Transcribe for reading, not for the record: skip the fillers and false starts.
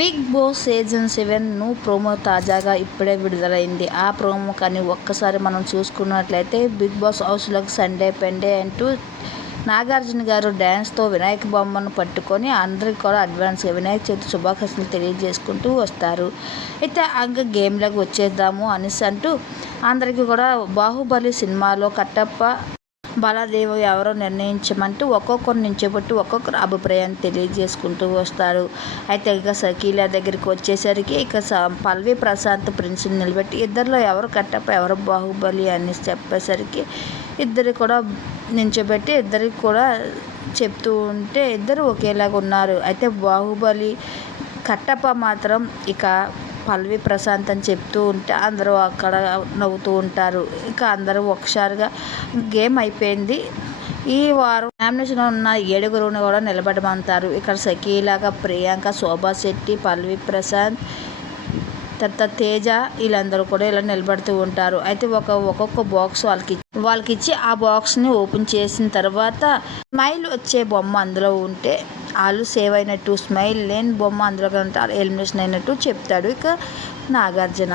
Big boss season 7 promo తాజాగా ఇప్పుడే విడుదలైంది. ఆ ప్రోమో కానీ ఒక్కసారి మనం చూసుకున్నట్లయితే బిగ్ బాస్ హౌస్లోకి సండే పెండే అంటూ నాగార్జున గారు డ్యాన్స్తో వినాయక బొమ్మను పట్టుకొని అందరికీ కూడా అడ్వాన్స్గా వినాయక చవితి శుభాకాంక్షలు తెలియజేసుకుంటూ వస్తారు. అయితే ఇంకా గేమ్లోకి వచ్చేద్దాము అనేసి అంటూ అందరికీ కూడా బాహుబలి సినిమాలో కట్టప్ప బాలాదేవి ఎవరో నిర్ణయించమంటూ ఒక్కొక్కరు నుంచోబెట్టి ఒక్కొక్కరు అభిప్రాయాన్ని తెలియజేసుకుంటూ వస్తారు. అయితే ఇక షకీలా దగ్గరికి వచ్చేసరికి ఇక పల్లవి ప్రశాంత్ ప్రిన్స్ని నిలబెట్టి ఇద్దరిలో ఎవరు కట్టప్ప ఎవరు బాహుబలి అని చెప్పేసరికి ఇద్దరు కూడా నించోబెట్టి ఇద్దరికి కూడా చెప్తూ ఉంటే ఇద్దరు ఒకేలాగా ఉన్నారు. అయితే బాహుబలి కట్టప్ప మాత్రం ఇక పల్లవి ప్రశాంత్ అని చెప్తూ ఉంటే అందరూ అక్కడ నవ్వుతూ ఉంటారు. ఇక అందరూ ఒకసారిగా గేమ్ అయిపోయింది. ఈ వారం నామినేషన్లో ఉన్న 7గురుని కూడా నిలబడమంటారు. ఇక్కడ షకీలాగా ప్రియాంక, శోభా శెట్టి, పల్లవి ప్రశాంత్, తర్వాత తేజ వీళ్ళందరూ కూడా ఇలా నిలబడుతూ ఉంటారు. అయితే ఒక్కొక్క బాక్స్ వాళ్ళకిచ్చి ఆ బాక్స్ని ఓపెన్ చేసిన తర్వాత స్మైల్ వచ్చే బొమ్మ అందులో ఉంటే వాళ్ళు సేవ్ అయినట్టు, స్మైల్ లేని బొమ్మ అందులో ఉంటే ఎలిమినేషన్ అయినట్టు చెప్తాడు ఇక నాగార్జున.